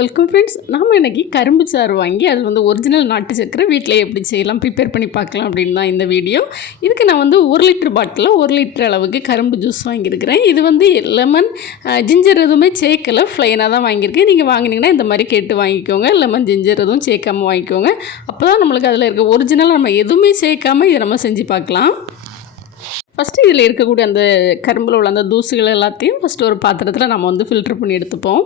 Welcome friends. நாம் இன்றைக்கி கரும்பு சாறு வாங்கி அதில் ஒரிஜினல் நாட்டு சர்க்கரை வீட்டில் எப்படி செய்யலாம் ப்ரிப்பேர் பண்ணி பார்க்கலாம் அப்படின்னு தான் இந்த வீடியோ. இதுக்கு நான் 1 லிட்டர் பாட்டிலில் 1 லிட்டர் அளவுக்கு கரும்பு ஜூஸ் வாங்கியிருக்கிறேன். இது லெமன் ஜிஞ்சர் எதுவுமே சேர்க்கலை, ப்ளைனாக தான் வாங்கியிருக்கேன். நீங்கள் வாங்கினீங்கன்னா இந்த மாதிரி கேட்டு வாங்கிக்கோங்க. லெமன் ஜிஞ்சர் எதுவும் சேர்க்காமல் வாங்கிக்கோங்க. அப்போ தான் நம்மளுக்கு அதில் இருக்க ஒரிஜினல் நம்ம எதுவுமே சேர்க்காமல் இதை நம்ம செஞ்சு பார்க்கலாம். ஃபஸ்ட்டு இதில் இருக்கக்கூடிய அந்த கரும்பில் உள்ள அந்த தூசுகள் எல்லாத்தையும் ஃபஸ்ட்டு ஒரு பாத்திரத்தில் நம்ம ஃபில்ட்ரு பண்ணி எடுத்துப்போம்.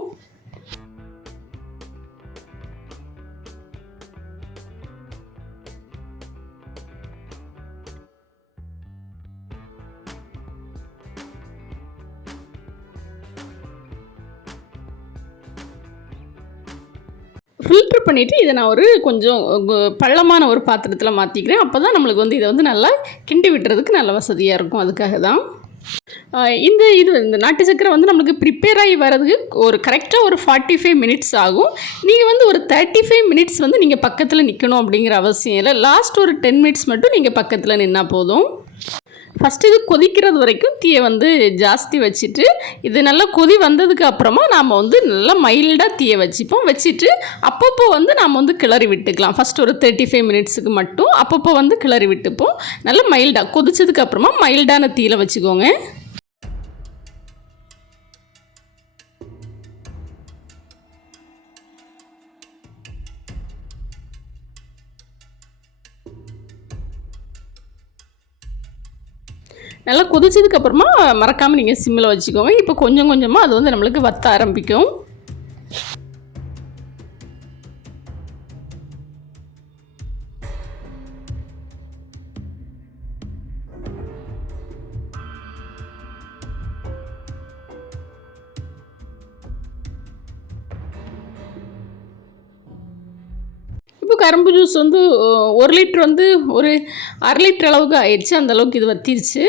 ஃபில்ட்ரு பண்ணிவிட்டு இதை நான் கொஞ்சம் பள்ளமான ஒரு பாத்திரத்தில் மாற்றிக்கிறேன். அப்போ தான் நம்மளுக்கு இதை நல்லா கிண்டி விட்டுறதுக்கு நல்ல வசதியாக இருக்கும். அதுக்காக தான் இந்த நாட்டு சக்கரை நம்மளுக்கு ப்ரிப்பேர் ஆகி வர்றதுக்கு கரெக்டாக ஒரு 45 மினிட்ஸ் ஆகும். நீங்கள் ஒரு 35 மினிட்ஸ் நீங்கள் பக்கத்தில் நிற்கணும் அப்படிங்கிற அவசியம் இல்லை. லாஸ்ட் ஒரு 10 மினிட்ஸ் மட்டும் நீங்கள் பக்கத்தில் நின்னால் போதும். ஃபஸ்ட்டு இது கொதிக்கிறது வரைக்கும் தீயை ஜாஸ்தி வச்சுட்டு, இது நல்லா கொதி வந்ததுக்கு அப்புறமா நாம் நல்லா மைல்டாக தீயை வச்சுட்டு அப்பப்போ நாம் கிளறி விட்டுக்கலாம். ஃபஸ்ட் ஒரு 35 மினிட்ஸுக்கு மட்டும் அப்பப்போ கிளறி விட்டுப்போம். நல்லா மைல்டாக கொதிச்சதுக்கு அப்புறமா மைல்டான தீயில் வச்சுக்கோங்க. நல்லா கொதிச்சதுக்கப்புறமா மறக்காமல் நீங்கள் சிம்மில் வச்சுக்கோங்க. இப்போ கொஞ்சம் கொஞ்சமாக அது நம்மளுக்கு வத்த ஆரம்பிக்கும். இப்போ கரும்பு ஜூஸ் 1 லிட்டர் ஒரு 1/2 லிட்டர் அளவுக்கு ஆயிடுச்சு. அந்தளவுக்கு இது வத்திருச்சு.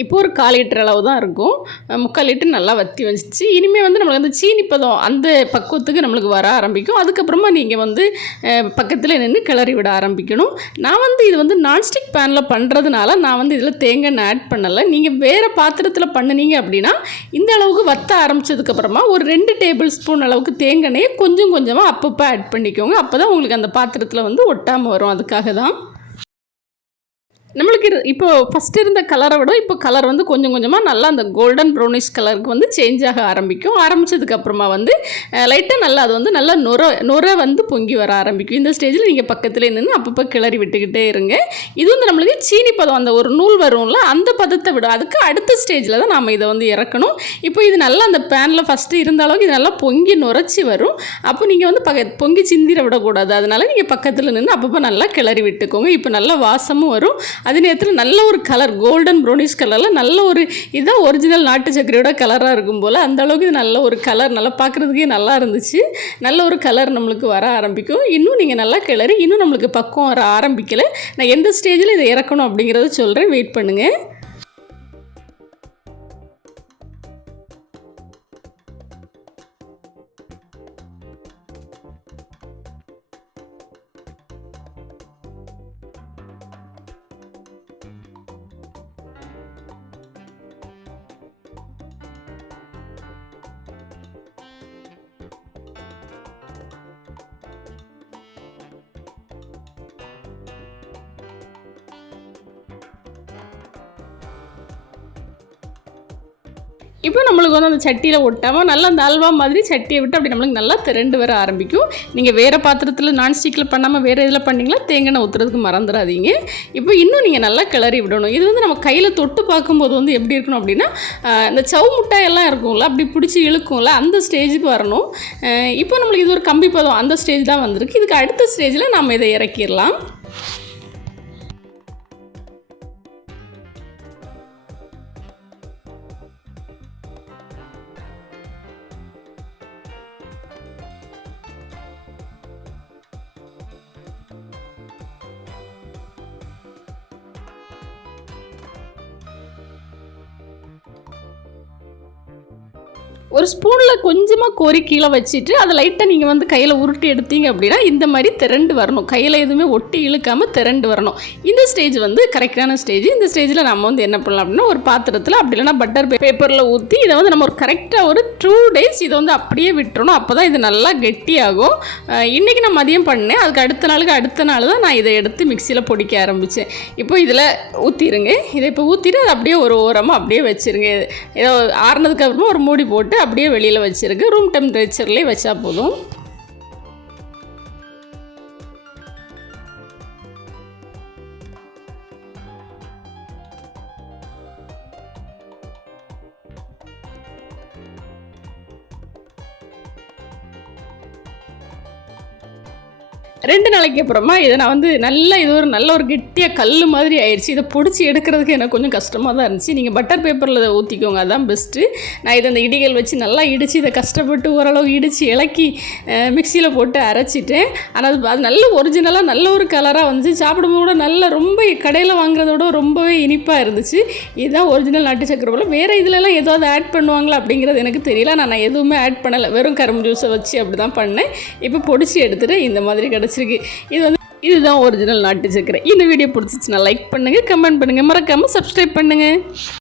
இப்போ ஒரு 1/4 லிட்டர் அளவு தான் இருக்கும். 3/4 லிட்டர் நல்லா வற்றி வந்துச்சு. இனிமேல் நம்மளுக்கு சீனி பதம் அந்த பக்குவத்துக்கு நம்மளுக்கு வர ஆரம்பிக்கும். அதுக்கப்புறமா நீங்கள் பக்கத்தில் நின்று கிளறி விட ஆரம்பிக்கணும். நான் இது நான்ஸ்டிக் பேனில் பண்ணுறதுனால நான் இதில் தேங்காய் எண்ணெய் ஆட் பண்ணலை. நீங்கள் வேறு பாத்திரத்தில் பண்ணினீங்க அப்படின்னா இந்த அளவுக்கு வத்த ஆரம்பித்ததுக்கப்புறமா ஒரு 2 டேபிள் ஸ்பூன் அளவுக்கு தேங்காய் எண்ணெயை கொஞ்சம் கொஞ்சமாக அப்பப்போ ஆட் பண்ணிக்கோங்க. அப்போ தான் உங்களுக்கு அந்த பாத்திரத்தில் ஒட்டாமல் வரும். அதுக்காக தான் நம்மளுக்கு இப்போது ஃபஸ்ட்டு இருந்த கலரை விட இப்போ கலர் கொஞ்சம் கொஞ்சமாக நல்லா அந்த கோல்டன் ப்ரௌனிஷ் கலருக்கு சேஞ்ச் ஆக ஆரம்பிக்கும். ஆரம்பித்ததுக்கப்புறமா லைட்டாக நல்லா அது நல்லா நுர பொங்கி வர ஆரம்பிக்கும். இந்த ஸ்டேஜில் நீங்கள் பக்கத்துலேயே நின்று அப்பப்போ கிளறி விட்டுக்கிட்டே இருங்க. இது நம்மளுக்கு சீனி பதம் அந்த ஒரு நூல் வரும்ல அந்த பதத்தை விட அதுக்கு அடுத்த ஸ்டேஜில் தான் நாம் இதை இறக்கணும். இப்போ இது நல்லா அந்த பேனில் ஃபஸ்ட்டு இருந்த அளவுக்கு இது நல்லா பொங்கி நுரைச்சி வரும். அப்போ நீங்கள் பொங்கி சிந்திர விடக்கூடாது. அதனால் நீங்கள் பக்கத்தில் நின்று அப்பப்போ நல்லா கிளறி விட்டுக்கோங்க. இப்போ நல்லா வாசமும் வரும். அதே நேரத்தில் நல்ல ஒரு கலர் கோல்டன் ப்ரௌனிஷ் கலரில் நல்ல ஒரு இதுதான் ஒரிஜினல் நாட்டு சர்க்கரையோட கலராக இருக்கும் போல் அந்த அளவுக்கு இது நல்ல ஒரு கலர் நல்லா பார்க்குறதுக்கே நல்லா இருந்துச்சு. நல்ல ஒரு கலர் நம்மளுக்கு வர ஆரம்பிக்கும். இன்னும் நீங்கள் நல்லா கிளறி இன்னும் நம்மளுக்கு பக்குவம் வர ஆரம்பிக்கலை. நான் எந்த ஸ்டேஜில் இதை இறக்கணும் அப்படிங்கிறத சொல்கிறேன். வெயிட் பண்ணுங்கள். இப்போ நம்மளுக்கு அந்த சட்டியில் ஒட்டாமல் நல்லா அந்த அல்வா மாதிரி சட்டியை விட்டு அப்படி நம்மளுக்கு நல்லா திரண்டு வர ஆரம்பிக்கும். நீங்கள் வேறு பாத்திரத்தில் நான்ஸ்டிக்கில் பண்ணாமல் வேறு இதில் பண்ணிங்களா தேங்காய் எண்ணெய் ஊற்றுறதுக்கு மறந்துடாதீங்க. இப்போ இன்னும் நீங்கள் நல்லா கிளறி விடணும். இது நம்ம கையில் தொட்டு பார்க்கும்போது எப்படி இருக்கணும் அப்படின்னா இந்த சவு முட்டாயெல்லாம் இருக்கும்ல அப்படி பிடிச்சி இழுக்கும்ல அந்த ஸ்டேஜுக்கு வரணும். இப்போ நம்மளுக்கு இது ஒரு கம்பி பதம் அந்த ஸ்டேஜ் தான் வந்திருக்கு. இதுக்கு அடுத்த ஸ்டேஜில் நம்ம இதை இறக்கிடலாம். ஒரு ஸ்பூனில் கொஞ்சமாக கோரி கீழே வச்சுட்டு அதை லைட்டாக நீங்கள் வந்து கையில் உருட்டி எடுத்தீங்க அப்படின்னா இந்த மாதிரி திரண்டு வரணும். கையில் எதுவுமே ஒட்டி இழுக்காமல் திரண்டு வரணும். இந்த ஸ்டேஜ் வந்து கரெக்டான ஸ்டேஜ். இந்த ஸ்டேஜில் நம்ம வந்து என்ன பண்ணலாம் அப்படின்னா ஒரு பாத்திரத்தில் அப்படி இல்லைனா பட்டர் பேப்பரில் ஊற்றி இதை வந்து நம்ம ஒரு கரெக்டாக ஒரு 2 days இதை வந்து அப்படியே விட்டுறணும். அப்போ தான் இது நல்லா கெட்டியாகும். இன்றைக்கி நான் மதியம் பண்ணேன். அதுக்கு அடுத்த நாள் தான் நான் இதை எடுத்து மிக்சியில் பொடிக்க ஆரம்பித்தேன். இப்போ இதில் ஊற்றிடுங்க. இதை இப்போ ஊற்றிட்டு அதை அப்படியே ஒரு ஓரமாக அப்படியே வச்சுருங்க. ஏதோ ஆறுனதுக்கப்புறமா ஒரு மூடி போட்டு அப்படியே வெளியில் வச்சுருக்கு. ரூம் டெம்பரேச்சர்லேயே வச்சா போதும். ரெண்டு நாளைக்கு அப்புறமா இதை நான் வந்து இது ஒரு நல்ல ஒரு கெட்டியாக கல் மாதிரி ஆயிடுச்சு. இதை பிடிச்சி எடுக்கிறதுக்கு எனக்கு கொஞ்சம் கஷ்டமாக தான் இருந்துச்சு. நீங்கள் பட்டர் பேப்பரில் இதை ஊற்றிக்கோங்க, அதுதான் பெஸ்ட்டு. நான் இதை அந்த இடிகள் வச்சு நல்லா இடித்து இதை கஷ்டப்பட்டு ஓரளவு இடித்து இலக்கி மிக்சியில் போட்டு அரைச்சிட்டேன். ஆனால் அது நல்ல ஒரிஜினலாக நல்ல ஒரு கலராக வந்துச்சு. சாப்பிடும்போது கூட நல்ல ரொம்ப கடையில் வாங்குறத விட ரொம்பவே இனிப்பாக இருந்துச்சு. இதுதான் ஒரிஜினல் நாட்டு சக்கரை போல். வேறு இதிலலாம் ஏதாவது ஆட் பண்ணுவாங்களா அப்படிங்கிறது எனக்கு தெரியல. நான் எதுவுமே ஆட் பண்ணலை, வெறும் கரும்பு ஜூஸை வச்சு அப்படி தான் பண்ணேன். இப்போ பொடிச்சு எடுத்துகிட்டு இந்த மாதிரி கிடச்சிருக்கு. இதுதான் ஒரிஜினல் நாட்டு சக்கரை. இந்த வீடியோ பிடிச்சிச்சுன்னா லைக் பண்ணுங்கள், கமெண்ட் பண்ணுங்கள், மறக்காமல் சப்ஸ்கிரைப் பண்ணுங்கள்.